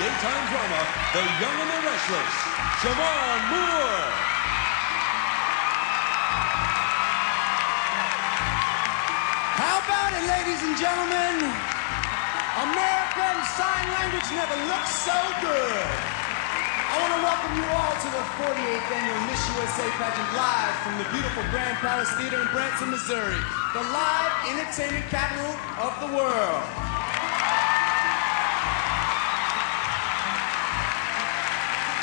daytime drama, The Young and the Restless, Jamar Moore. How about it, ladies and gentlemen? American Sign Language never looked so good. I want to welcome you all to the 48th annual Miss USA pageant live from the beautiful Grande Palace Theatre in Branson, Missouri, the live entertainment capital of the world.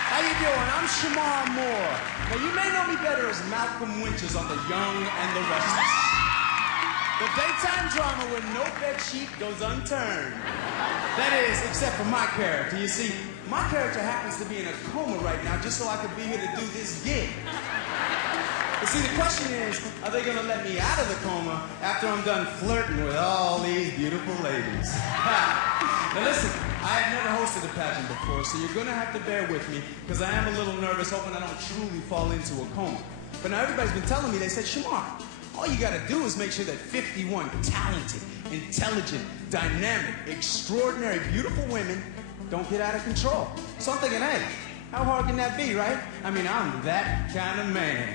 How you doing? I'm Jamar Moore. Now, you may know me better as Malcolm Winters on The Young and the Restless. The daytime drama where no bedsheet goes unturned. That is, except for my character. You see, my character happens to be in a coma right now just so I could be here to do this gig. But see, the question is, are they going to let me out of the coma after I'm done flirting with all these beautiful ladies? Now listen, I have never hosted a pageant before, so you're going to have to bear with me because I am a little nervous, hoping I don't truly fall into a coma. But now everybody's been telling me, they said, Jamar, all you gotta do is make sure that 51 talented, intelligent, dynamic, extraordinary, beautiful women don't get out of control. So I'm thinking, hey, how hard can that be, right? I mean, I'm that kind of man.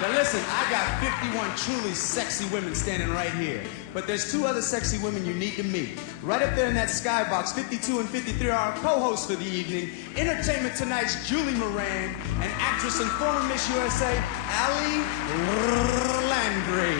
Now listen, I got 51 truly sexy women standing right here. But there's two other sexy women you need to meet. Right up there in that skybox, 52 and 53 are our co-hosts for the evening. Entertainment Tonight's Julie Moran and actress and former Miss USA, Ali Landry.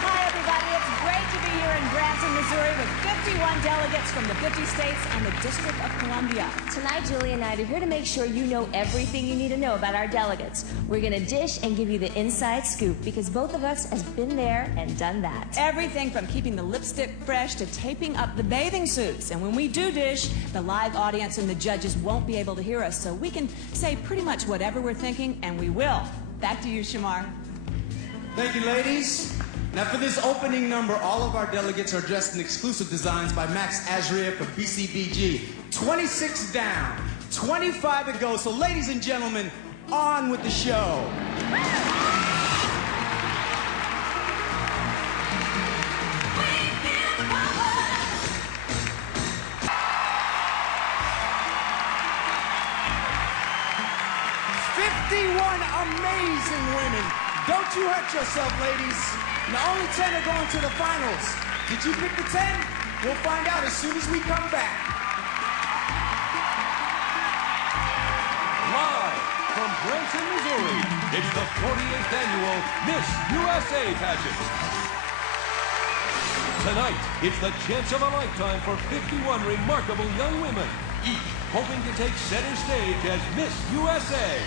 Hi, everybody. It's great to be here in Branson, Missouri with 51 delegates from the 50 states and the District of Columbia. Tonight, Julie and I are here to make sure you know everything you need to know about our delegates. We're going to dish and give you the inside scoop because both of us has been there and done that. Everything from keeping the lipstick fresh to taping up the bathing suits. And when we do dish, the live audience and the judges won't be able to hear us, so we can say pretty much whatever we're thinking, and we will. Back to you, Jamar. Thank you, ladies. Now, for this opening number, all of our delegates are dressed in exclusive designs by Max Azria for BCBG. 26 down, 25 to go. So, ladies and gentlemen, on with the show. Amazing women. Don't you hurt yourself, ladies. Now, only 10 are going to the finals. Did you pick the 10? We'll find out as soon as we come back. Live from Branson, Missouri, it's the 48th annual Miss USA pageant. Tonight, it's the chance of a lifetime for 51 remarkable young women, each hoping to take center stage as Miss USA.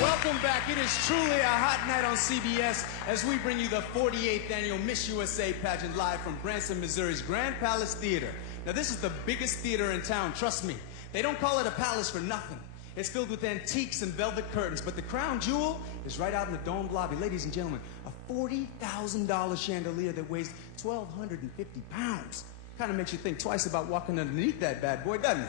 Welcome back. It is truly a hot night on CBS as we bring you the 48th annual Miss USA pageant live from Branson, Missouri's Grande Palace Theatre. Now, this is the biggest theater in town, trust me. They don't call it a palace for nothing. It's filled with antiques and velvet curtains, but the crown jewel is right out in the domed lobby. Ladies and gentlemen, a $40,000 chandelier that weighs 1,250 pounds. Kind of makes you think twice about walking underneath that bad boy, doesn't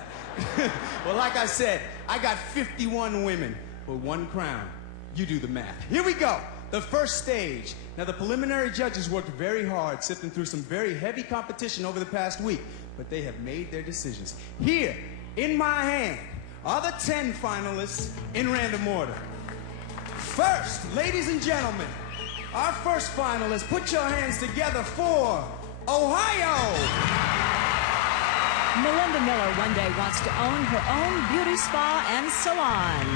it? Well, like I said, I got 51 women for one crown. You do the math. Here we go. The first stage. Now, the preliminary judges worked very hard, sifting through some very heavy competition over the past week, but they have made their decisions. Here, in my hand, are the 10 finalists in random order. First, ladies and gentlemen, our first finalist, put your hands together for Ohio. Melinda Miller one day wants to own her own beauty spa and salon.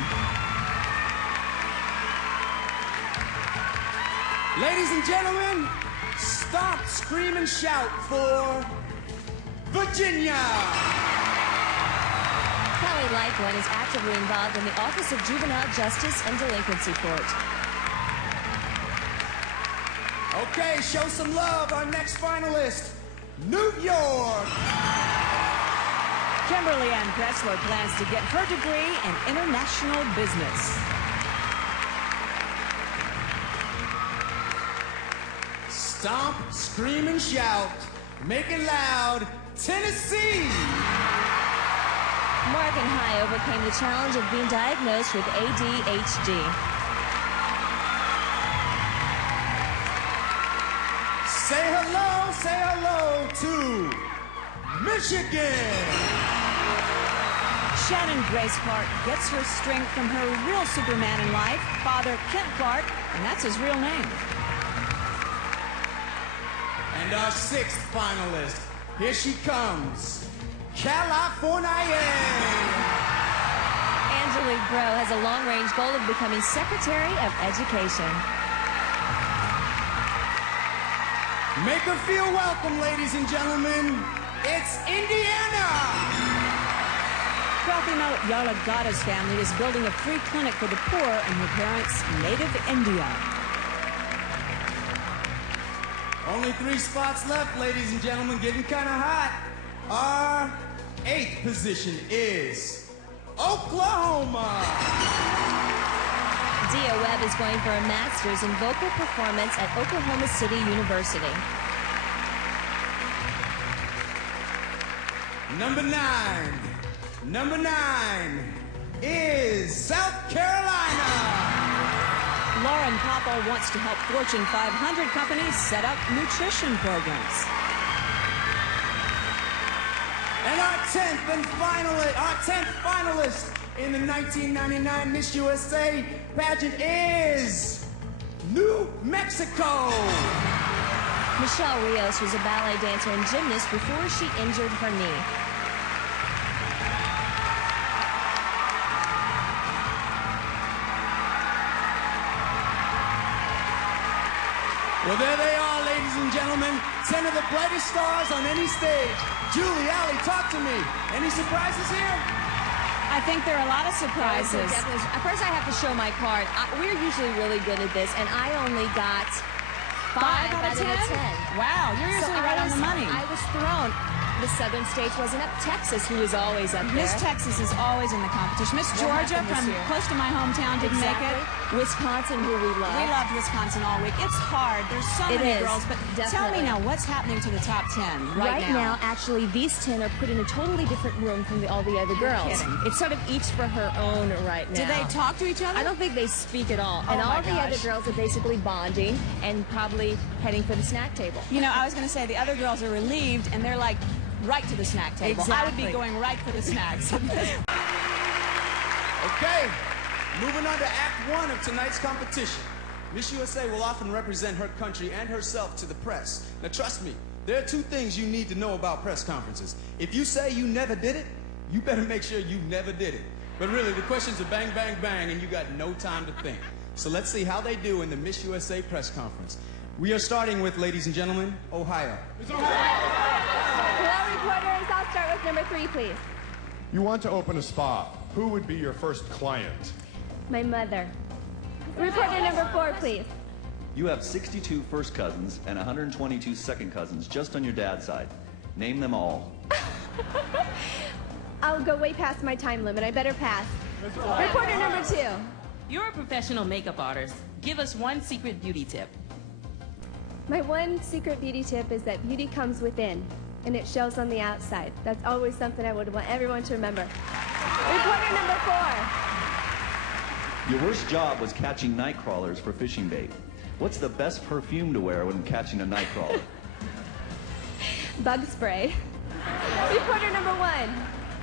Ladies and gentlemen, stomp, scream, and shout for Virginia. Kelly Lightwood is actively involved in the Office of Juvenile Justice and Delinquency Court. Okay, show some love. Our next finalist, New York. Kimberly Pressler plans to get her degree in international business. Stomp, scream, and shout. Make it loud. Tennessee. Morgan High overcame the challenge of being diagnosed with ADHD. Say hello to Michigan. Shannon Grace Clark gets her strength from her real Superman in life, Father Kent Clark, and that's his real name. And our sixth finalist, here she comes, California. Angelique Bro has a long-range goal of becoming Secretary of Education. Make her feel welcome, ladies and gentlemen. It's Indiana. Prathima Yarlagada's family is building a free clinic for the poor in her parents' native India. Only 3 spots left, ladies and gentlemen. Getting kind of hot. Our 8th position is Oklahoma. Dia Webb is going for a master's in vocal performance at Oklahoma City University. Number 9 is South Carolina. Lauren Popple wants to help Fortune 500 companies set up nutrition programs. And our 10th finalist in the 1999 Miss USA pageant is New Mexico. Michelle Rios was a ballet dancer and gymnast before she injured her knee. Well, there they are, ladies and gentlemen. 10 of the brightest stars on any stage. Julie, Allie, talk to me. Any surprises here? I think there are a lot of surprises. First, I have to show my card. We're usually really good at this, and I only got 5 out of 10. Wow, you're usually right on the money. I was thrown. The southern stage wasn't up. Texas, who was always up there. Miss Texas is always in the competition. Miss Georgia from close to my hometown didn't make it. Wisconsin, who we love. We loved Wisconsin all week. It's hard. There's so many girls. But tell me now, what's happening to the top 10 right now? Actually, these 10 are put in a totally different room from all the other girls. Kidding. It's sort of each for her own right now. Do they talk to each other? I don't think they speak at all. And all the other girls are basically bonding and probably heading for the snack table. You know, I was going to say the other girls are relieved, and they're like, right to the snack table. Exactly. I would be going right for the snacks. Okay, moving on to Act 1 of tonight's competition. Miss USA will often represent her country and herself to the press. Now trust me, there are 2 things you need to know about press conferences. If you say you never did it, you better make sure you never did it. But really, the questions are bang, bang, bang, and you got no time to think. So let's see how they do in the Miss USA press conference. We are starting with, ladies and gentlemen, Ohio. Hello, reporters. I'll start with number 3, please. You want to open a spa. Who would be your first client? My mother. Reporter number 4, please. You have 62 first cousins and 122 second cousins just on your dad's side. Name them all. I'll go way past my time limit. I better pass. Reporter number 2. You're a professional makeup artist. Give us one secret beauty tip. My one secret beauty tip is that beauty comes within, and it shows on the outside. That's always something I would want everyone to remember. Reporter number 4. Your worst job was catching night crawlers for fishing bait. What's the best perfume to wear when catching a night crawler? Bug spray. Reporter number 1.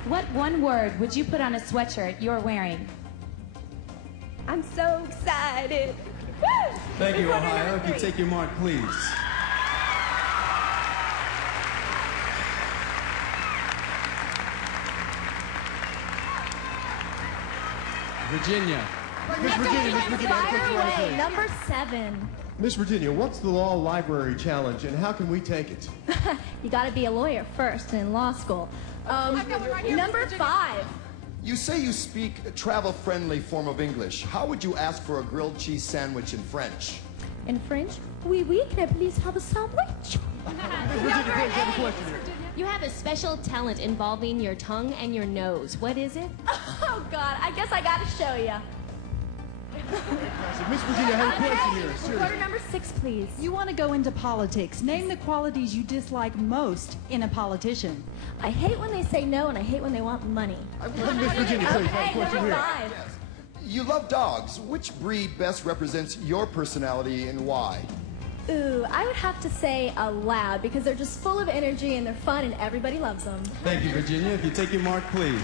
What one word would you put on a sweatshirt you're wearing? I'm so excited. Woo! Thank you, Reporter Ohio. number If you 3. take your mark, please. Virginia. Miss Virginia, Fire away. Number 7. Miss Virginia, what's the Law Library Challenge and how can we take it? You gotta be a lawyer first in law school. Number 5. You say you speak a travel-friendly form of English. How would you ask for a grilled cheese sandwich in French? In French, oui, oui, can I please have a sandwich? You have a special talent involving your tongue and your nose. What is it? Oh, God, I guess I gotta show you. Miss Virginia, I have a question here. Seriously. Reporter number 6, please. You want to go into politics. Name the qualities you dislike most in a politician. I hate when they say no, and I hate when they want money. Miss Virginia, please, I have a Okay, question number here. 5. You love dogs. Which breed best represents your personality and why? Ooh, I would have to say a lab, because they're just full of energy and they're fun and everybody loves them. Thank you, Virginia. If you take your mark, please.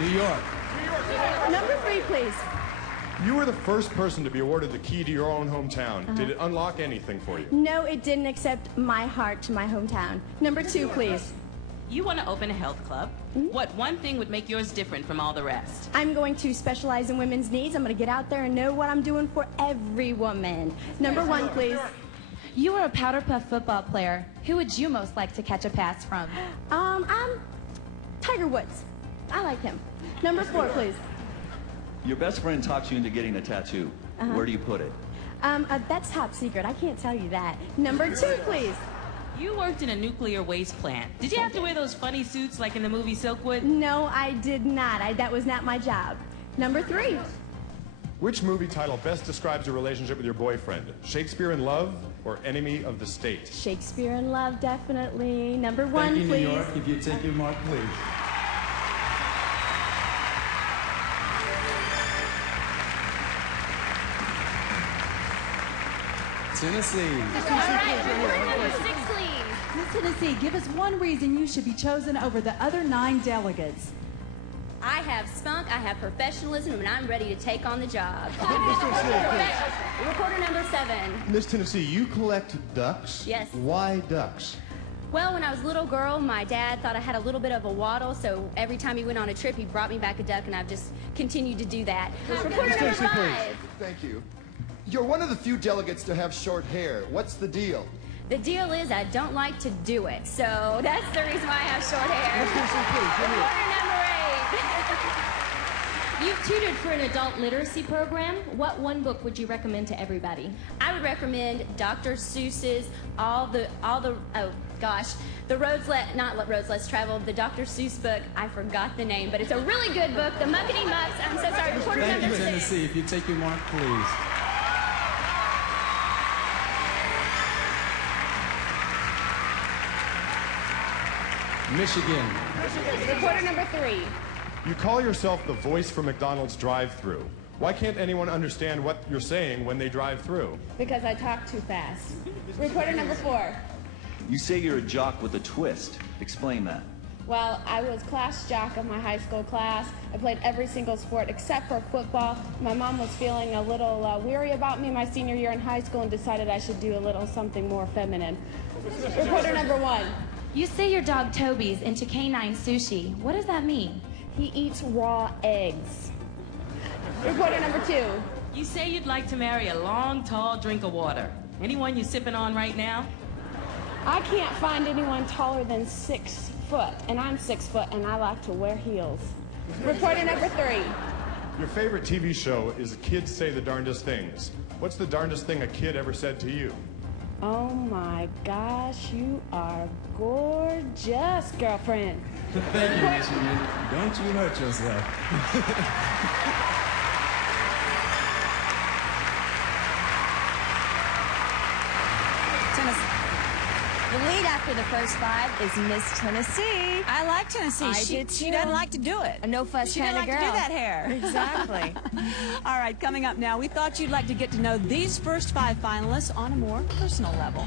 New York. Number 3, please. You were the first person to be awarded the key to your own hometown. Did it unlock anything for you? No, it didn't, except my heart to my hometown. Number 2, please. You want to open a health club? What one thing would make yours different from all the rest? I'm going to specialize in women's needs. I'm going to get out there and know what I'm doing for every woman. Number 1, please. You are a powder puff football player. Who would you most like to catch a pass from? I'm Tiger Woods. I like him. Number 4, please. Your best friend talks you into getting a tattoo. Where do you put it? That's top secret. I can't tell you that. Number 2, please. You worked in a nuclear waste plant. Did you have to wear those funny suits like in the movie Silkwood? No, I did not. That was not my job. Number 3. Which movie title best describes your relationship with your boyfriend? Shakespeare in Love or Enemy of the State? Shakespeare in Love, definitely. Number 1, Thank you, please. New York. If you take your mark, please. Tennessee. All right, reporter number 6, please. Miss Tennessee, give us one reason you should be chosen over the other 9 delegates. I have spunk, I have professionalism, and I'm ready to take on the job. Reporter number 7. Miss Tennessee, you collect ducks? Yes. Why ducks? Well, when I was a little girl, my dad thought I had a little bit of a waddle, so every time he went on a trip, he brought me back a duck, and I've just continued to do that. Reporter number 5. Thank you. You're one of the few delegates to have short hair. What's the deal? The deal is I don't like to do it, so that's the reason why I have short hair. Reporter number 8. You've tutored for an adult literacy program. What one book would you recommend to everybody? I would recommend Dr. Seuss's The Roads Less Traveled, the Dr. Seuss book. I forgot the name, but it's a really good book. The Muckety Mucks. I'm so sorry. Reporter Thank you, number 6. Tennessee. If you take your mark, please. Michigan. Reporter number 3. You call yourself the voice for McDonald's drive-thru. Why can't anyone understand what you're saying when they drive through? Because I talk too fast. Reporter number 4. You say you're a jock with a twist. Explain that. Well, I was class jock of my high school class. I played every single sport except for football. My mom was feeling a little weary about me my senior year in high school and decided I should do a little something more feminine. Reporter number 1. You say your dog Toby's into canine sushi. What does that mean? He eats raw eggs. Reporter number 2. You say you'd like to marry a long, tall drink of water. Anyone you sipping on right now? I can't find anyone taller than 6 foot, and I'm 6 foot, and I like to wear heels. Reporter number 3. Your favorite TV show is Kids Say the Darndest Things. What's the darndest thing a kid ever said to you? Oh my gosh, you are gorgeous, girlfriend. Thank you, Michigan. Don't you hurt yourself. The lead after the first 5 is Miss Tennessee. I like Tennessee. I did too. She doesn't like to do it. A no fuss She kind doesn't of like girl. to do that hair. Exactly. All right, coming up now, we thought you'd like to get to know these first 5 finalists on a more personal level.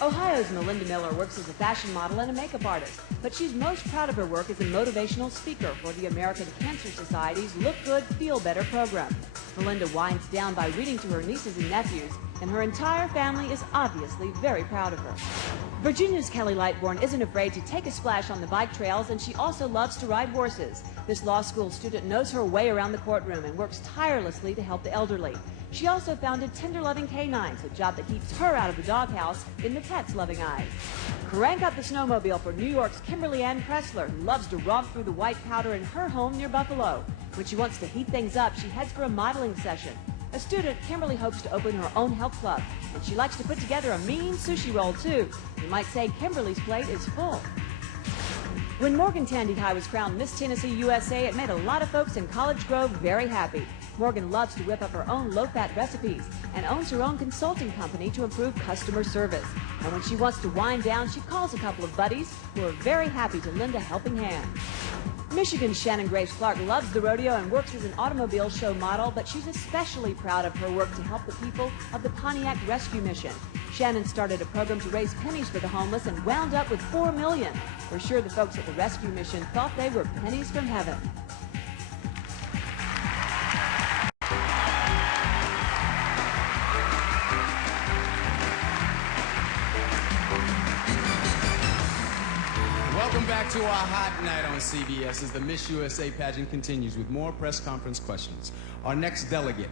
Ohio's Melinda Miller works as a fashion model and a makeup artist, but she's most proud of her work as a motivational speaker for the American Cancer Society's Look Good, Feel Better program. Melinda winds down by reading to her nieces and nephews, and her entire family is obviously very proud of her. Virginia's Kelly Lightbourne isn't afraid to take a splash on the bike trails, and she also loves to ride horses. This law school student knows her way around the courtroom and works tirelessly to help the elderly. She also founded Tender Loving Canines, a job that keeps her out of the doghouse in the pet's loving eyes. Crank up the snowmobile for New York's Kimberly Pressler, who loves to romp through the white powder in her home near Buffalo. When she wants to heat things up, she heads for a modeling session. A student, Kimberly hopes to open her own health club, and she likes to put together a mean sushi roll, too. You might say Kimberly's plate is full. When Morgan Tandy High was crowned Miss Tennessee USA, it made a lot of folks in College Grove very happy. Morgan loves to whip up her own low-fat recipes and owns her own consulting company to improve customer service. And when she wants to wind down, she calls a couple of buddies who are very happy to lend a helping hand. Michigan's Shannon Graves Clark loves the rodeo and works as an automobile show model, but she's especially proud of her work to help the people of the Pontiac Rescue Mission. Shannon started a program to raise pennies for the homeless and wound up with $4 million. We're sure the folks at the Rescue Mission thought they were pennies from heaven. Welcome back to our hot night on CBS as the Miss USA pageant continues with more press conference questions. Our next delegate,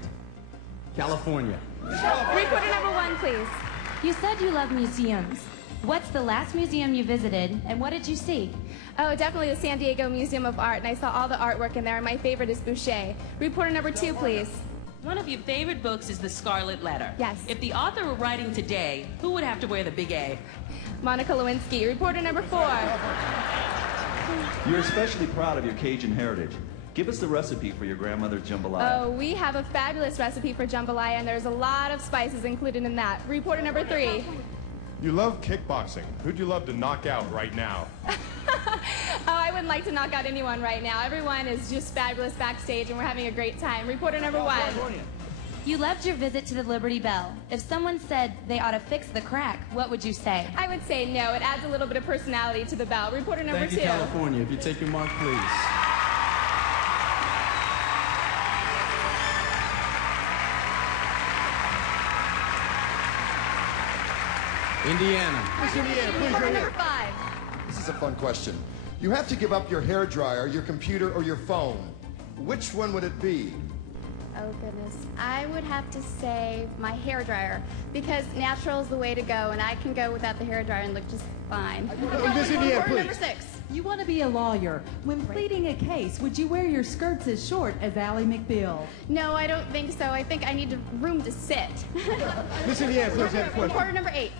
California. Reporter number 1, please. You said you love museums. What's the last museum you visited, and what did you see? Oh, definitely the San Diego Museum of Art, and I saw all the artwork in there, and my favorite is Boucher. Reporter number 2, please. One of your favorite books is The Scarlet Letter. Yes. If the author were writing today, who would have to wear the big A? Monica Lewinsky. Reporter number 4. You're especially proud of your Cajun heritage. Give us the recipe for your grandmother's jambalaya. Oh, we have a fabulous recipe for jambalaya, and there's a lot of spices included in that. Reporter number 3. You love kickboxing. Who'd you love to knock out right now? Oh, I wouldn't like to knock out anyone right now. Everyone is just fabulous backstage, and we're having a great time. Reporter number 1. You loved your visit to the Liberty Bell. If someone said they ought to fix the crack, what would you say? I would say no. It adds a little bit of personality to the bell. Reporter number 2. Thank you, California. If you take your mark, please. Indiana. Miss Indiana, please, Reporter right number here. 5. This is a fun question. You have to give up your hairdryer, your computer, or your phone. Which one would it be? Oh goodness, I would have to say my hairdryer because natural is the way to go, and I can go without the hairdryer and look just fine. Miss Indiana, Reporter number please. 6. You want to be a lawyer. When pleading a case, would you wear your skirts as short as Ally McBeal? No, I don't think so. I think I need room to sit. Miss Indiana, please have a question. Reporter number 8.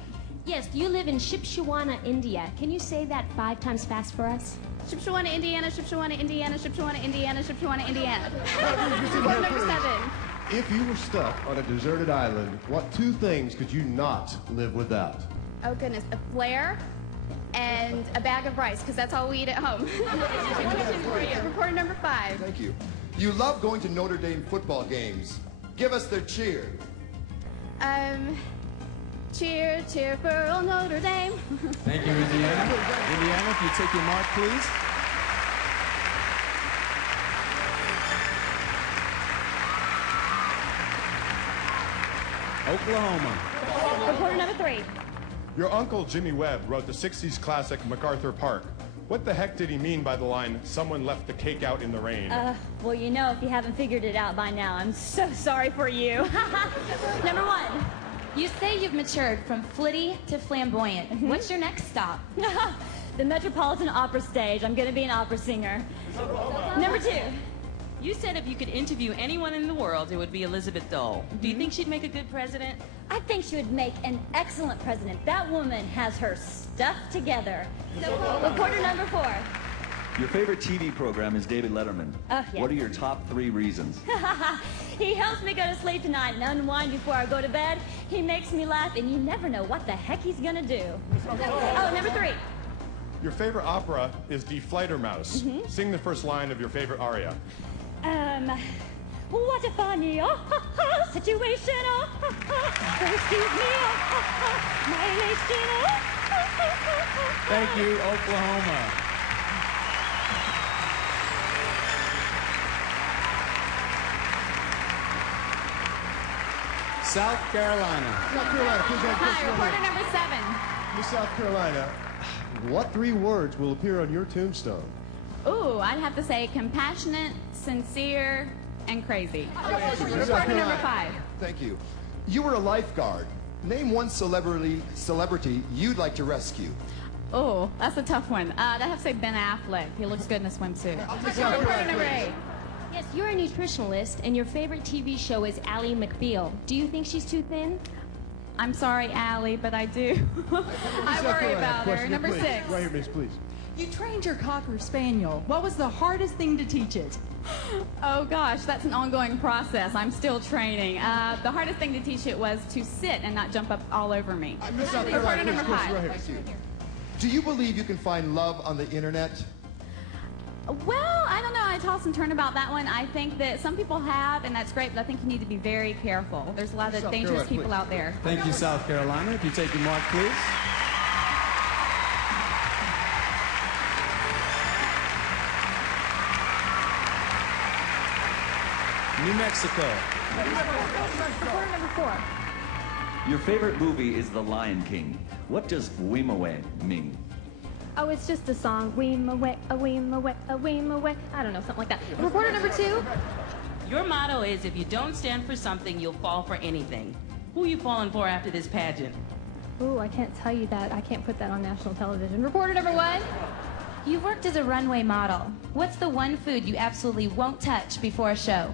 Yes, you live in Shipshewana, India. Can you say that 5 times fast for us? Shipshewana, Indiana, Shipshewana, Indiana, Shipshewana, Indiana, Shipshewana, Indiana. Reporter number 7. If you were stuck on a deserted island, what 2 things could you not live without? Oh goodness, a flare and a bag of rice, because that's all we eat at home. Reporter number 5. Thank you. You love going to Notre Dame football games. Give us their cheer. Cheer, cheer for old Notre Dame. Thank you, Indiana. Indiana, if you take your mark, please. Oklahoma. Reporter number 3. Your uncle Jimmy Webb wrote the 60s classic MacArthur Park. What the heck did he mean by the line, "Someone left the cake out in the rain"? Well, you know, if you haven't figured it out by now, I'm so sorry for you. Number 1. You say you've matured from flitty to flamboyant. What's your next stop? The Metropolitan Opera stage. I'm going to be an opera singer. Number 2. You said if you could interview anyone in the world, it would be Elizabeth Dole. Do you think she'd make a good president? I think she would make an excellent president. That woman has her stuff together. Reporter number 4. Your favorite TV program is David Letterman. Oh, yes. What are your top 3 reasons? He helps me go to sleep tonight and unwind before I go to bed. He makes me laugh, and you never know what the heck he's gonna do. Oh, number 3. Your favorite opera is Die Fledermaus. Sing the first line of your favorite aria. What a funny situation. Excuse me. My nation. Thank you, Oklahoma. South Carolina. South Carolina, please have a Hi, question. reporter number 7. Miss South Carolina, what 3 words will appear on your tombstone? Ooh, I'd have to say compassionate, sincere, and crazy. Reporter number 5. Thank you. You were a lifeguard. Name one celebrity you'd like to rescue. Oh, that's a tough one. I'd have to say Ben Affleck. He looks good in a swimsuit. Reporter number 8. Yes, you're a nutritionalist, and your favorite TV show is Ally McBeal. Do you think she's too thin? I'm sorry, Allie, but I do. I worry about her. Number 6. Right here, miss, please. You trained your Cocker Spaniel. What was the hardest thing to teach it? Oh gosh, that's an ongoing process. I'm still training. The hardest thing to teach it was to sit and not jump up all over me. Reporter number 5. Right here. Do you believe you can find love on the internet? Well, I don't know. I toss and turn about that one. I think that some people have, and that's great, but I think you need to be very careful. There's a lot of dangerous people out there. Thank you, South Carolina. If you take your mark, please. New Mexico. Reporter number 4. Your favorite movie is The Lion King. What does Weemawe mean? Oh, it's just a song. Weemawe, a weemawe, a weemawe. I don't know, something like that. Reporter number 2. Your motto is if you don't stand for something, you'll fall for anything. Who are you falling for after this pageant? Ooh, I can't tell you that. I can't put that on national television. Reporter number 1. You've worked as a runway model. What's the one food you absolutely won't touch before a show?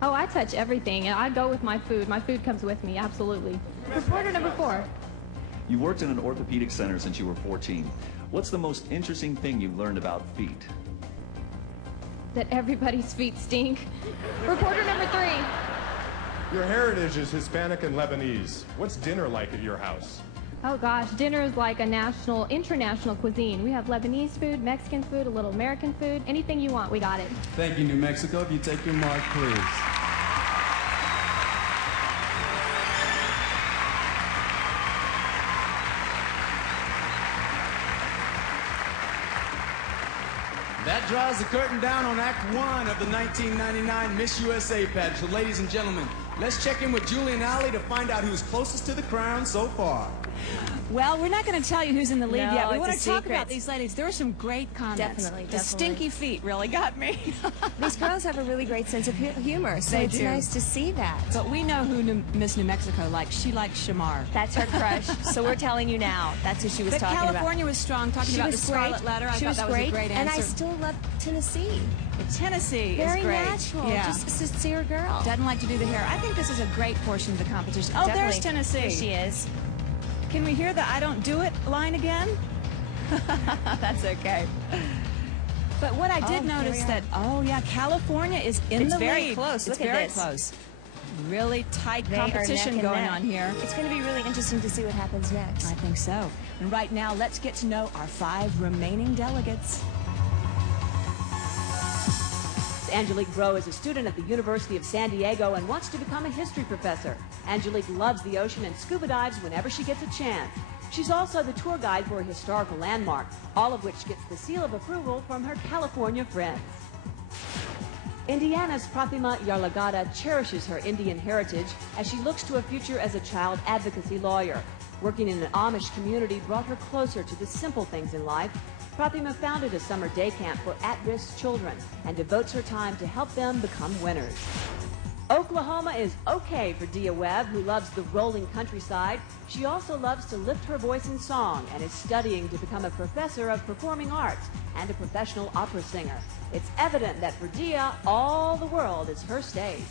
Oh, I touch everything. I go with my food. My food comes with me, absolutely. Reporter number 4. You worked in an orthopedic center since you were 14. What's the most interesting thing you've learned about feet? That everybody's feet stink. Reporter number 3. Your heritage is Hispanic and Lebanese. What's dinner like at your house? Oh gosh, dinner is like a international cuisine. We have Lebanese food, Mexican food, a little American food. Anything you want, we got it. Thank you, New Mexico. If you take your mark, please. That draws the curtain down on Act 1 of the 1999 Miss USA pageant. So, ladies and gentlemen, let's check in with Julie and Allie to find out who's closest to the crown so far. Well, we're not going to tell you who's in the lead No, yet. We it's want a to talk secret. about these ladies. There were some great comments. Definitely. The stinky feet really got me. These girls have a really great sense of humor, so They it's do. nice to see that. But we know who Miss New Mexico likes. She likes Shamar. That's her crush, so we're telling you now. That's who she was But talking California was strong, talking She about was the Scarlet Letter. I She thought was that was great, a great and answer. I still love Tennessee. Tennessee Very is great. natural, Yeah. just a sincere girl. Doesn't like to do the hair. I think this is a great portion of the competition. Oh, Definitely. there's Tennessee. There she is. Can we hear the I don't do it line again? That's okay. But what I did notice that, California is in It's the very lead. close. It's Look at very this. close. Really tight They are competition neck and going neck. on here. It's going to be really interesting to see what happens next. I think so. And right now, let's get to know our 5 remaining delegates. Angelique Bro is a student at the University of San Diego and wants to become a history professor. Angelique loves the ocean and scuba dives whenever she gets a chance. She's also the tour guide for a historical landmark, all of which gets the seal of approval from her California friends. Indiana's Pratima Yarlagadda cherishes her Indian heritage as she looks to a future as a child advocacy lawyer. Working in an Amish community brought her closer to the simple things in life. Pratima founded a summer day camp for at-risk children and devotes her time to help them become winners. Oklahoma is okay for Dia Webb, who loves the rolling countryside. She also loves to lift her voice in song and is studying to become a professor of performing arts and a professional opera singer. It's evident that for Dia, all the world is her stage.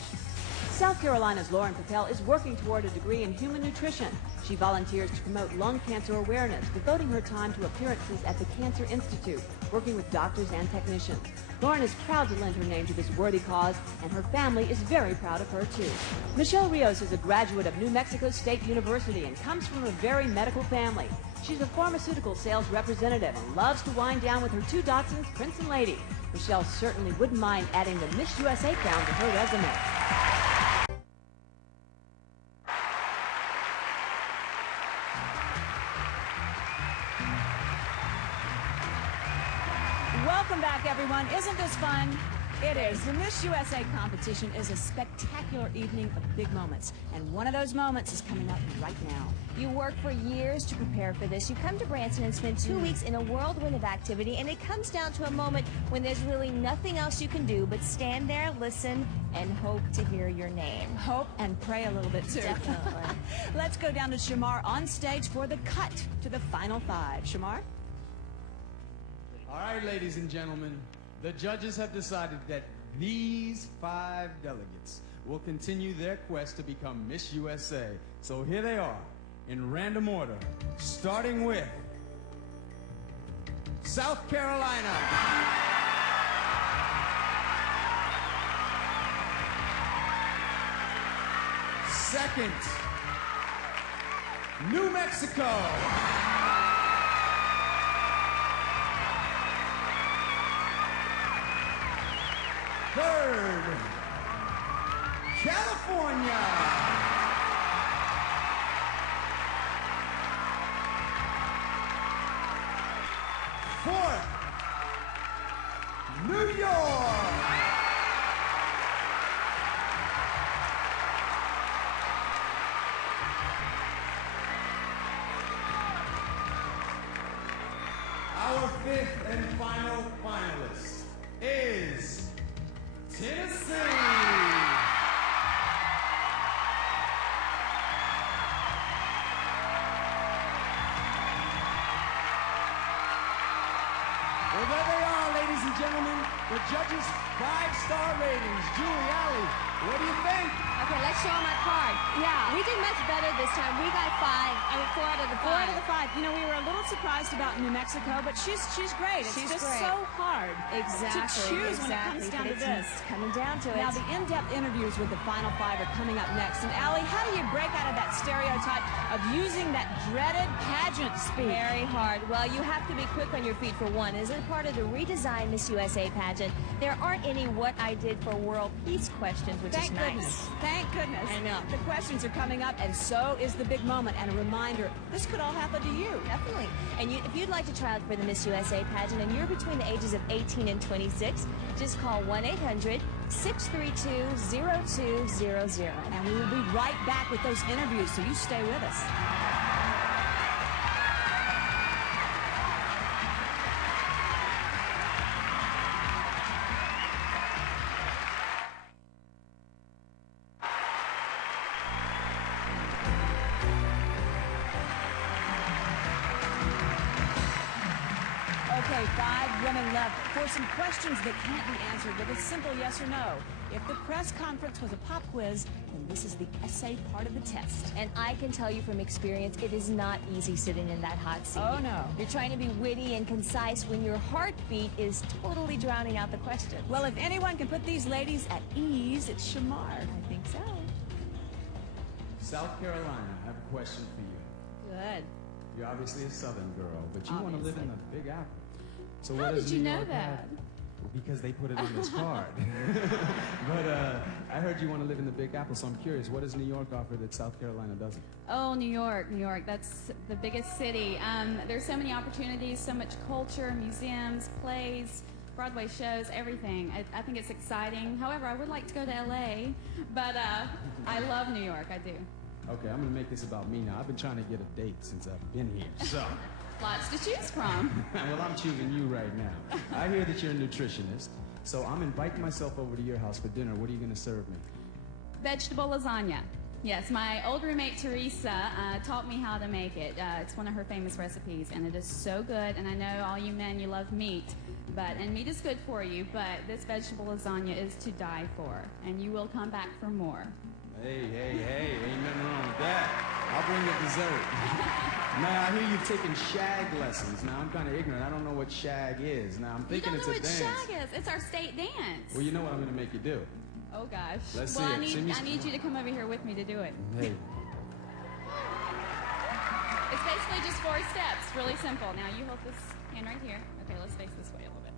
South Carolina's Lauren Patel is working toward a degree in human nutrition. She volunteers to promote lung cancer awareness, devoting her time to appearances at the Cancer Institute, working with doctors and technicians. Lauren is proud to lend her name to this worthy cause, and her family is very proud of her, too. Michelle Rios is a graduate of New Mexico State University and comes from a very medical family. She's a pharmaceutical sales representative and loves to wind down with her 2 dachshunds, Prince and Lady. Michelle certainly wouldn't mind adding the Miss USA crown to her resume. Welcome back, everyone. Isn't this fun? It is. The Miss USA competition is a spectacular evening of big moments, and one of those moments is coming up right now. You work for years to prepare for this. You come to Branson and spend 2 weeks in a whirlwind of activity, and it comes down to a moment when there's really nothing else you can do but stand there, listen, and hope to hear your name. Hope and pray a little bit, too. Definitely. Let's go down to Shamar on stage for the cut to the final five. Shamar? All right, ladies and gentlemen, the judges have decided that these 5 delegates will continue their quest to become Miss USA. So here they are, in random order, starting with South Carolina. Second, New Mexico. Third, California. Fourth, New York. Our fifth and final finalist is Tennessee. Well, there they are, ladies and gentlemen. The judges' 5-star ratings. Julie, Allie, what do you think? Okay, let's show them my card. Yeah, we did much better this time. We got 4 out of the 5. 4 out of the 5. You know, we were a little surprised about New Mexico, but she's great. It's She's just great. so hard Exactly. to choose when it comes down to this. It's coming down to it. Now, the in-depth interviews with the final 5 are coming up next. And Allie, how do you break out of that stereotype of using that dreaded pageant speak? Very hard. Well, you have to be quick on your feet for one. As a part of the redesigned Miss USA pageant, there aren't any what I did for world peace questions, which Thank is goodness. nice. Thank goodness. I know. The questions are coming up, and so is the big moment. And a reminder, this could all happen to you. Definitely. And if you'd like to try out for the Miss USA pageant and you're between the ages of 18 and 26, just call 1-800-632-0200. And we will be right back with those interviews, so you stay with us. Okay, 5 women left for some questions that can't be answered with a simple yes or no. If the press conference was a pop quiz, then this is the essay part of the test. And I can tell you from experience, it is not easy sitting in that hot seat. Oh, no. You're trying to be witty and concise when your heartbeat is totally drowning out the question. Well, if anyone can put these ladies at ease, it's Shamar. I think so. South Carolina, I have a question for you. Good. You're obviously a Southern girl, but you want to live in the Big Apple. So How what does did you New know York that? have? Well, because they put it on this card. But I heard you want to live in the Big Apple, so I'm curious, what does New York offer that South Carolina doesn't? Oh, New York. That's the biggest city. There's so many opportunities, so much culture, museums, plays, Broadway shows, everything. I think it's exciting. However, I would like to go to LA, but I love New York. I do. Okay, I'm going to make this about me now. I've been trying to get a date since I've been here, so... Lots to choose from. Well, I'm choosing you right now. I hear that you're a nutritionist, so I'm inviting myself over to your house for dinner. What are you going to serve me? Vegetable lasagna. Yes, my old roommate Teresa taught me how to make it. It's one of her famous recipes, and it is so good. And I know all you men, you love meat, and meat is good for you, but this vegetable lasagna is to die for, and you will come back for more. Hey, ain't nothing wrong with that. I'll bring the dessert. Now, I hear you've taken shag lessons. Now, I'm kind of ignorant. I don't know what shag is. Now, I'm thinking it's a dance. You don't know what shag is? It's our state dance. Well, you know what I'm going to make you do. Oh, gosh. Let's well, see it. I need you to come over here with me to do it. Hey. It's basically just 4 steps. Really simple. Now, you hold this hand right here. Okay, let's face this way a little bit.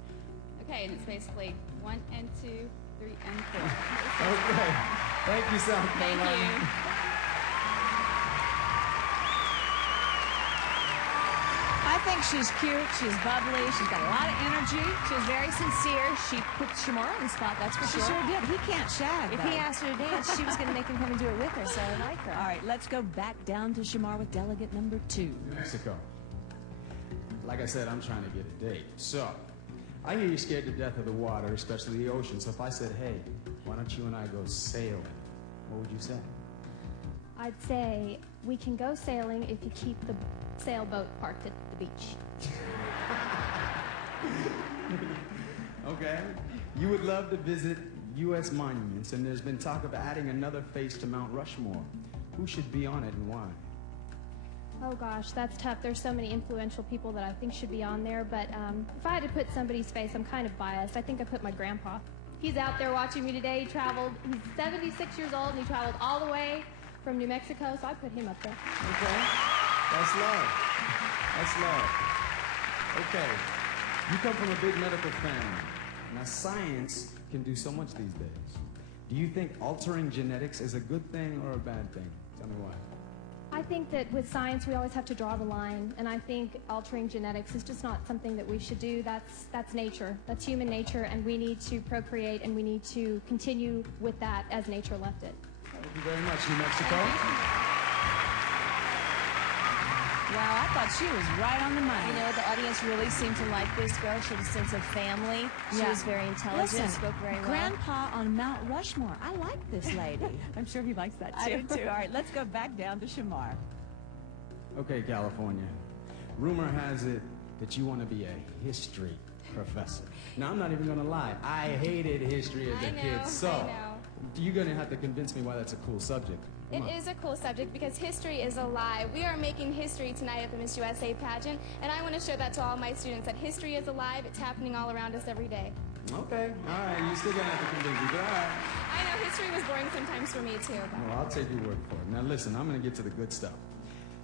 Okay, and it's basically 1 and 2, 3 and 4. Okay. Thank you, South Carolina. Thank you. I think she's cute, she's bubbly, she's got a lot of energy. She was very sincere. She put Shamar on the spot, that's for She sure. sure did. He can't shag, If he asked her to dance, she was going to make him come and do it with her, so I like her. All right, let's go back down to Shamar with delegate number 2. New Mexico. Like I said, I'm trying to get a date. So, I hear you're scared to death of the water, especially the ocean. So if I said, hey, why don't you and I go sailing? What would you say? I'd say we can go sailing if you keep the sailboat parked at the beach. Okay. You would love to visit U.S. monuments, and there's been talk of adding another face to Mount Rushmore. Who should be on it and why? Oh gosh, that's tough. There's so many influential people that I think should be on there, but if I had to put somebody's face, I'm kind of biased. I think I put my grandpa. He's out there watching me today. He's 76 years old, and he traveled all the way from New Mexico, so I put him up there. Okay. That's love. That's love. Okay. You come from a big medical family. Now, science can do so much these days. Do you think altering genetics is a good thing or a bad thing? Tell me why. I think that with science, we always have to draw the line, and I think altering genetics is just not something that we should do. That's nature. That's human nature, and we need to procreate, and we need to continue with that as nature left it. Thank you very much, New Mexico. Wow, I thought she was right on the money. You know, the audience really seemed to like this girl. She had a sense of family. She was very intelligent, Listen, spoke very well. Grandpa on Mount Rushmore. I like this lady. I'm sure he likes that, too. I do, too. All right, let's go back down to Shamar. Okay, California. Rumor has it that you want to be a history professor. Now, I'm not even going to lie. I hated history as a kid, so you're going to have to convince me why that's a cool subject. It is a cool subject because history is alive. We are making history tonight at the Miss USA pageant, and I want to show that to all my students, that history is alive. It's happening all around us every day. Okay, all right. You still going to have to convince me, but all right. I know history was boring sometimes for me, too. Well, I'll take your word for it. Now, listen, I'm going to get to the good stuff.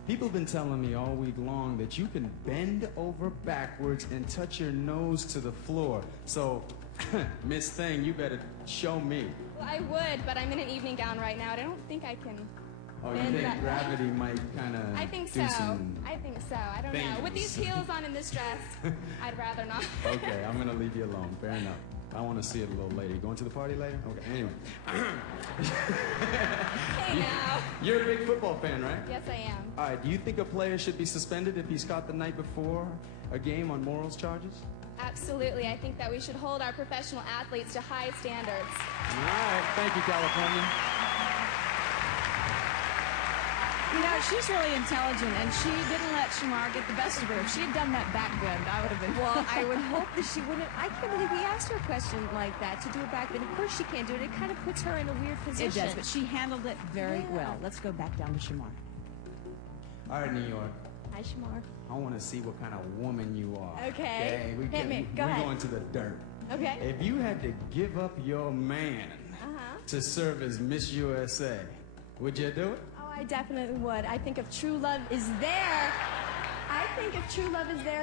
People have been telling me all week long that you can bend over backwards and touch your nose to the floor. So, Miss Thing, you better show me. Well, I would, but I'm in an evening gown right now, and I don't think I can. Oh, you think gravity might kind of I think so. I think so. I don't know. With these heels on and this dress, I'd rather not. Okay, I'm going to leave you alone. Fair enough. I want to see it a little later. You going to the party later? Okay, anyway. Hey, now. You're a big football fan, right? Yes, I am. All right, do you think a player should be suspended if he's caught the night before a game on morals charges? Absolutely. I think that we should hold our professional athletes to high standards. All right. Thank you, California. You know, she's really intelligent, and she didn't let Shamar get the best of her. If she had done that back bend, I would have been... Well, I would hope that she wouldn't... I can't believe he asked her a question like that, to do a back bend. Of course she can't do it. It kind of puts her in a weird position. It does, but she handled it very well. Let's go back down to Shamar. All right, New York. Hi, Shamar. I want to see what kind of woman you are. Okay. Hit me. Go ahead. We're going to the dirt. Okay. If you had to give up your man to serve as Miss USA, would you do it? Oh, I definitely would. I think if true love is there,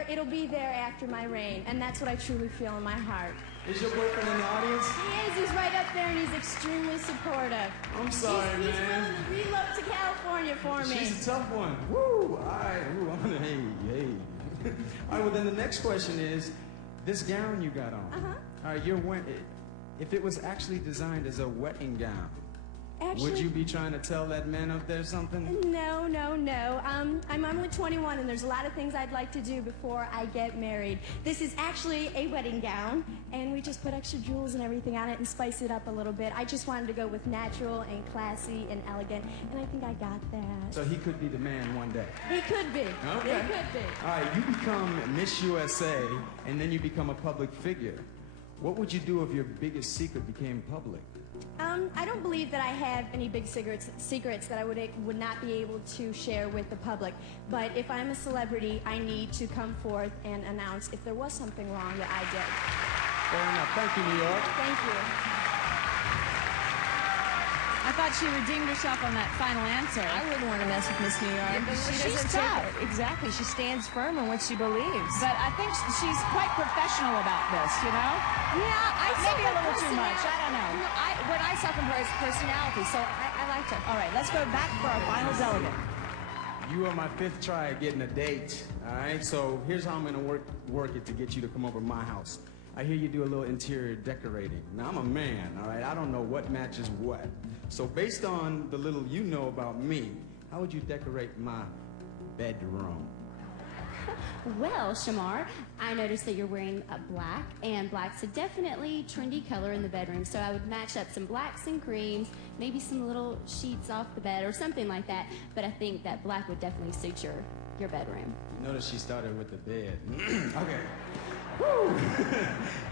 it'll be there after my reign. And that's what I truly feel in my heart. Is your boyfriend in the audience? He is. He's right up there, and he's extremely supportive. I'm sorry, He's man. willing to reload to California for me. She's a tough one. Woo! All right. Ooh, I'm gonna, hey. All right, well, then the next question is, this gown you got on. All right, you're wearing it. If it was actually designed as a wedding gown, would you be trying to tell that man up there something? No. I'm only 21, and there's a lot of things I'd like to do before I get married. This is actually a wedding gown, and we just put extra jewels and everything on it and spice it up a little bit. I just wanted to go with natural and classy and elegant, and I think I got that. So he could be the man one day. He could be. Okay. He could be. All right, you become Miss USA, and then you become a public figure. What would you do if your biggest secret became public? I don't believe that I have any big secrets that I would not be able to share with the public. But if I'm a celebrity, I need to come forth and announce if there was something wrong that I did. Fair enough. Thank you, New York. Thank you. I thought she redeemed herself on that final answer. I wouldn't want to mess with Miss New York. She's tough. Exactly. She stands firm in what she believes. But I think she's quite professional about this, you know? Yeah, I saw maybe a little too much. I don't know. What I saw from her is personality, so I liked her. All right, let's go back for our final delegate. You are my 5th try at getting a date, all right? So here's how I'm gonna work it to get you to come over to my house. I hear you do a little interior decorating. Now, I'm a man, all right? I don't know what matches what. So based on the little you know about me, how would you decorate my bedroom? Well, Shamar, I noticed that you're wearing black, and black's a definitely trendy color in the bedroom, so I would match up some blacks and creams, maybe some little sheets off the bed or something like that, but I think that black would definitely suit your bedroom. Notice she started with the bed. Okay. Woo!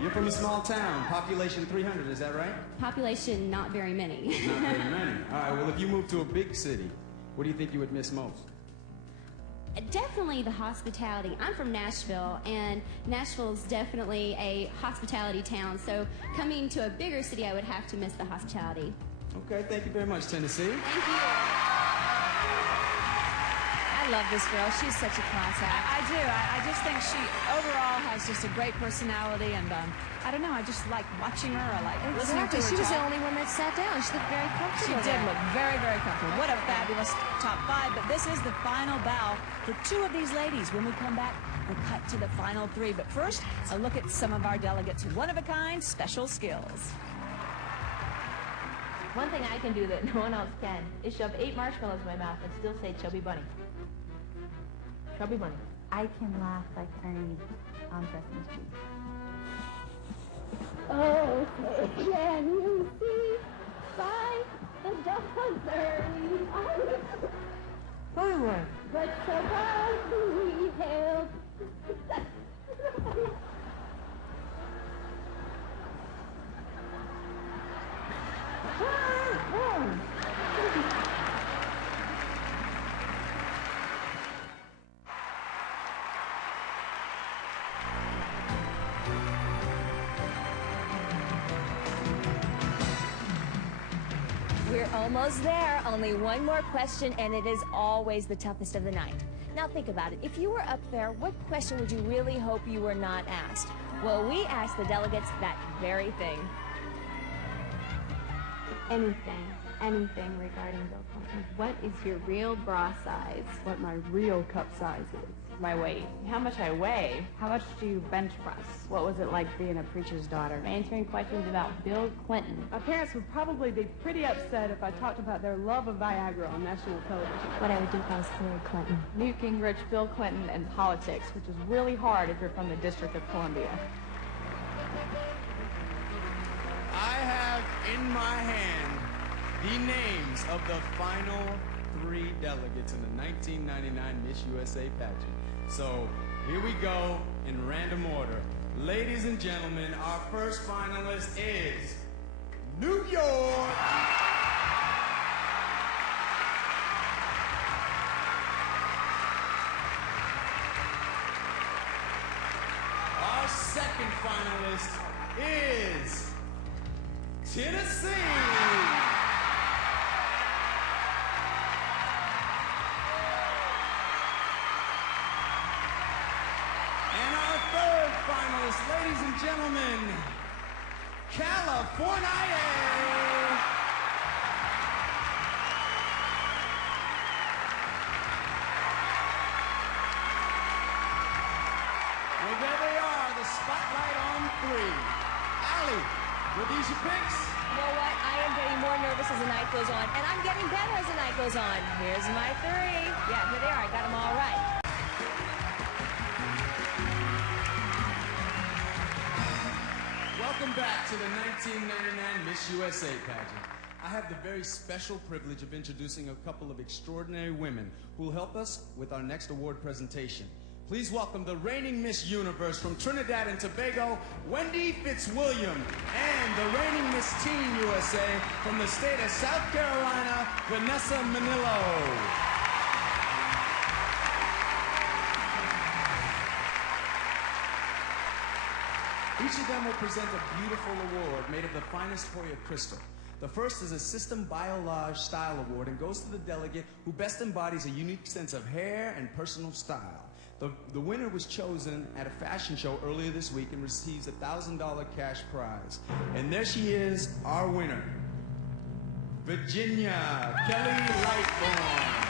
You're from a small town, population 300, is that right? Population, not very many. Not very many. All right, well, if you moved to a big city, what do you think you would miss most? Definitely the hospitality. I'm from Nashville, and Nashville's definitely a hospitality town, so coming to a bigger city, I would have to miss the hospitality. Okay, thank you very much, Tennessee. Thank you. I love this girl. She's such a class act. I do. I just think she overall has just a great personality, and I don't know. I just like watching her. I like listening to her She was the talk. only one that sat down. She looked very comfortable. She did look very, very comfortable. What a fabulous top 5. But this is the final bow for 2 of these ladies. When we come back, we'll cut to the final 3. But first, a look at some of our delegates' one-of-a-kind special skills. One thing I can do that no one else can is shove 8 marshmallows in my mouth and still say Chubby Bunny. Chubby Bunny. I can laugh like Ernie on Sesame Street. Oh, say, can you see by the dawn's early hour? But so proudly we hailed. We're almost there. Only one more question, and it is always the toughest of the night. Now think about it. If you were up there, what question would you really hope you were not asked? Well, we asked the delegates that very thing. Anything regarding Bill Clinton. What is your real bra size? What my real cup size is. My weight. How much I weigh. How much do you bench press? What was it like being a preacher's daughter? Answering questions about Bill Clinton. My parents would probably be pretty upset if I talked about their love of Viagra on national television. What I would do if I was Hillary Clinton. Newt Gingrich, Bill Clinton, and politics, which is really hard if you're from the District of Columbia. I have in my hand the names of the final 3 delegates in the 1999 Miss USA pageant. So here we go in random order. Ladies and gentlemen, our first finalist is New York. Our second finalist is Tennessee. Ladies and gentlemen, California! Well, there they are, the spotlight on 3. Allie, were these your picks? You know what? I am getting more nervous as the night goes on, and I'm getting better as the night goes on. Here's my 3. Yeah, here they are. I got them all right. Welcome back to the 1999 Miss USA pageant. I have the very special privilege of introducing a couple of extraordinary women who will help us with our next award presentation. Please welcome the reigning Miss Universe from Trinidad and Tobago, Wendy Fitzwilliam, and the reigning Miss Teen USA from the state of South Carolina, Vanessa Manillo. Each of them will present a beautiful award made of the finest Hoya crystal. The first is a System Biolage Style Award and goes to the delegate who best embodies a unique sense of hair and personal style. The winner was chosen at a fashion show earlier this week and receives a $1,000 cash prize. And there she is, our winner, Virginia Kelly Lightbourne.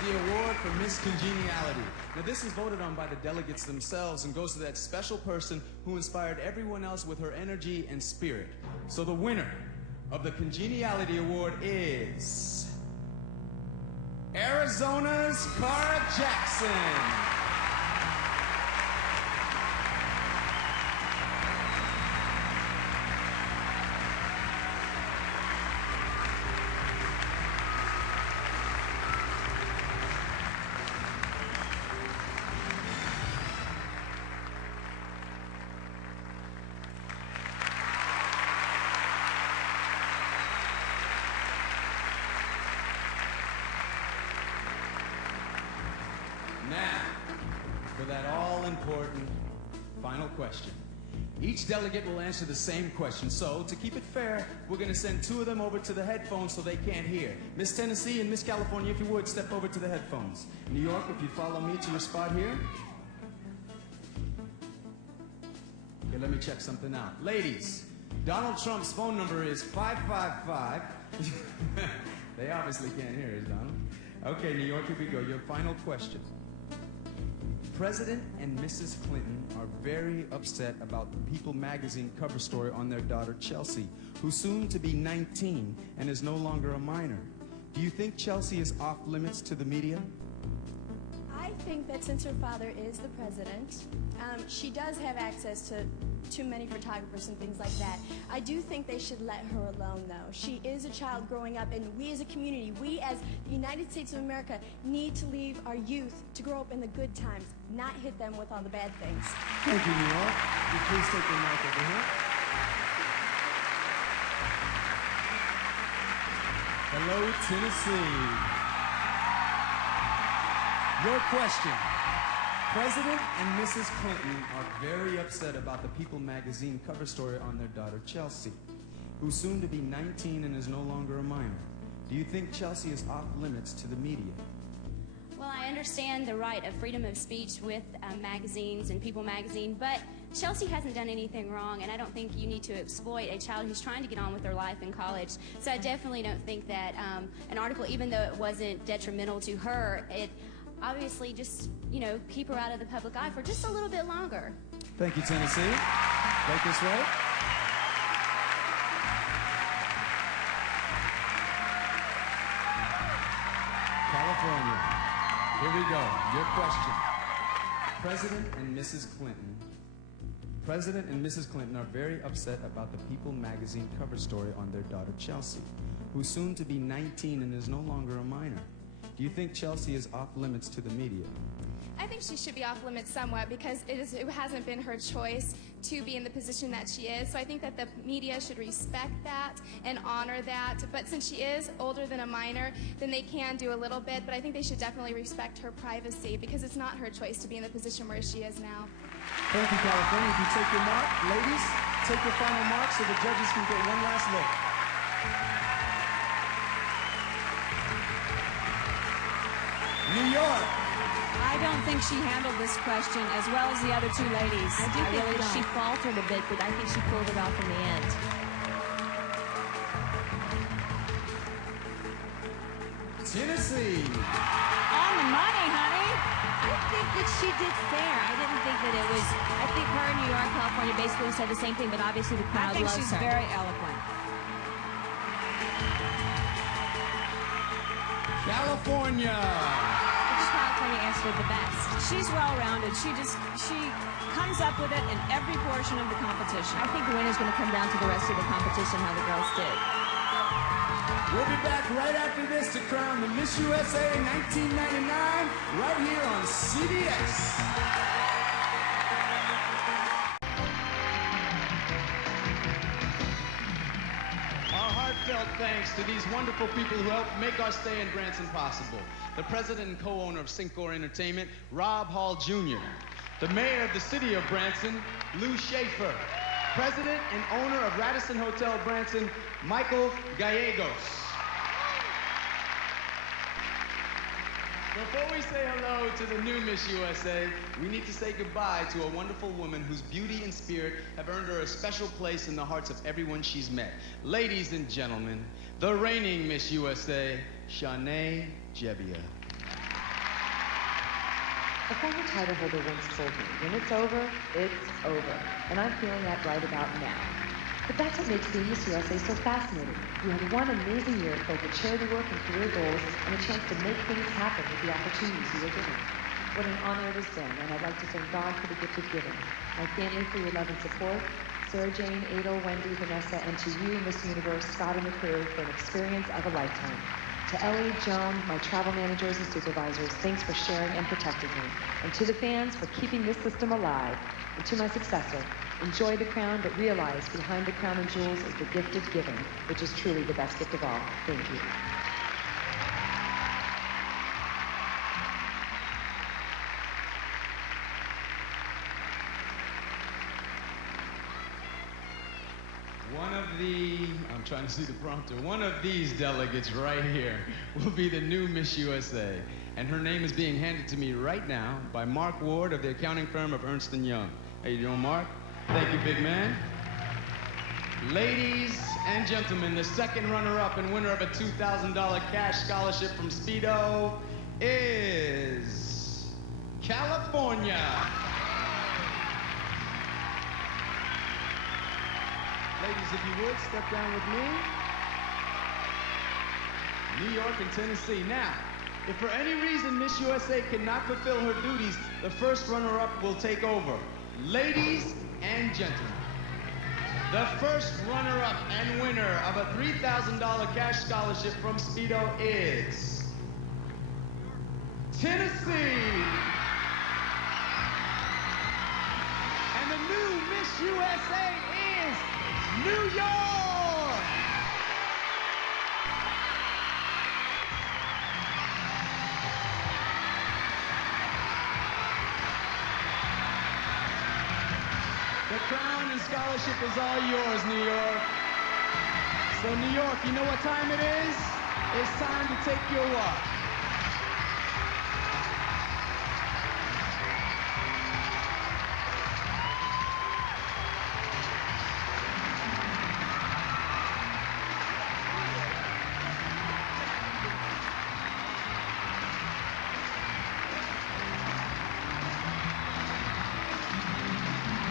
the award for Miss Congeniality. Now, this is voted on by the delegates themselves and goes to that special person who inspired everyone else with her energy and spirit. So the winner of the Congeniality Award is Arizona's Cara Jackson. Now, for that all-important final question. Each delegate will answer the same question. So, to keep it fair, we're going to send two of them over to the headphones so they can't hear. Miss Tennessee and Miss California, if you would, step over to the headphones. New York, if you'd follow me to your spot here. Okay, let me check something out. Ladies, Donald Trump's phone number is 555. They obviously can't hear us, Donald. Okay, New York, here we go. Your final question. President and Mrs. Clinton are very upset about the People magazine cover story on their daughter Chelsea, who's soon to be 19 and is no longer a minor. Do you think Chelsea is off limits to the media? I think that since her father is the president, she does have access to too many photographers and things like that. I do think they should let her alone, though. She is a child growing up, and we as a community, we as the United States of America, need to leave our youth to grow up in the good times, not hit them with all the bad things. Thank you, New York. Will you please take the mic over here? Hello, Tennessee. Your question. President and Mrs. Clinton are very upset about the People magazine cover story on their daughter Chelsea, who's soon to be 19 and is no longer a minor. Do you think Chelsea is off limits to the media? Well, I understand the right of freedom of speech with magazines and People magazine, but Chelsea hasn't done anything wrong, and I don't think you need to exploit a child who's trying to get on with their life in college. So I definitely don't think that an article, even though it wasn't detrimental to her, it obviously just, keep her out of the public eye for just a little bit longer. Thank you, Tennessee. Right this way. California. Here we go. Your question. President and Mrs. Clinton. President and Mrs. Clinton are very upset about the People magazine cover story on their daughter Chelsea, who's soon to be 19 and is no longer a minor. Do you think Chelsea is off limits to the media? I think she should be off limits somewhat because it hasn't been her choice to be in the position that she is. So I think that the media should respect that and honor that. But since she is older than a minor, then they can do a little bit. But I think they should definitely respect her privacy because it's not her choice to be in the position where she is now. Thank you, California. If you take your mark, ladies, take your final mark so the judges can get one last look. New York. I don't think she handled this question as well as the other two ladies. I do think that she faltered a bit, but I think she pulled it off in the end. Tennessee. On the money, honey. I think that she did fair. I didn't think that it was. I think her in New York, California basically said the same thing, but obviously the crowd loves her. I think she's very eloquent. California. California answered the best. She's well-rounded. She comes up with it in every portion of the competition. I think the winner's going to come down to the rest of the competition, how the girls did. We'll be back right after this to crown the Miss USA 1999 right here on CBS. Our heartfelt thanks to these wonderful people who helped make our stay in Branson possible. The president and co-owner of Syncor Entertainment, Rob Hall Jr. The mayor of the city of Branson, Lou Schaefer. President and owner of Radisson Hotel Branson, Michael Gallegos. Before we say hello to the new Miss USA, we need to say goodbye to a wonderful woman whose beauty and spirit have earned her a special place in the hearts of everyone she's met. Ladies and gentlemen, the reigning Miss USA, Shanae Jebbia. A former title holder once told me, when it's over, and I'm feeling that right about now. But that's what makes being Miss USA so fascinating. You have one amazing year filled with charity work and career goals, and a chance to make things happen with the opportunities you are given. What an honor it has been, and I'd like to thank God for the gift of giving, my family for your love and support, Sarah Jane, Adel, Wendy, Vanessa, and to you, Miss Universe, Scott, and the crew for an experience of a lifetime. To Ellie, Joan, my travel managers and supervisors, thanks for sharing and protecting me. And to the fans for keeping this system alive. And to my successor, enjoy the crown, but realize behind the crown and jewels is the gift of giving, which is truly the best gift of all. Thank you. I'm trying to see the prompter. One of these delegates right here will be the new Miss USA. And her name is being handed to me right now by Mark Ward of the accounting firm of Ernst & Young. How you doing, Mark? Thank you, big man. Ladies and gentlemen, the second runner-up and winner of a $2,000 cash scholarship from Speedo is California. Ladies, if you would, step down with me. New York and Tennessee. Now, if for any reason Miss USA cannot fulfill her duties, the first runner-up will take over. Ladies and gentlemen, the first runner-up and winner of a $3,000 cash scholarship from Speedo is Tennessee. And the new Miss USA is New York! The crown and scholarship is all yours, New York. So, New York, you know what time it is? It's time to take your walk.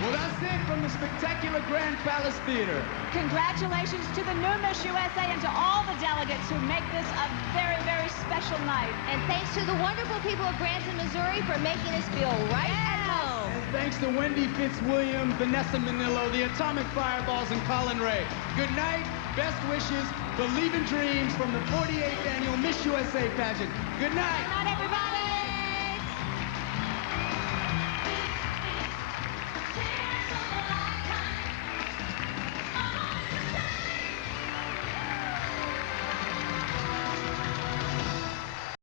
Well, that's it from the spectacular Grande Palace Theatre. Congratulations to the new Miss USA and to all the delegates who make this a very, very special night. And thanks to the wonderful people of Branson, Missouri for making us feel right at home. And thanks to Wendy Fitzwilliam, Vanessa Manillo, the Atomic Fireballs, and Colin Ray. Good night, best wishes, believe in dreams from the 48th annual Miss USA pageant. Good night.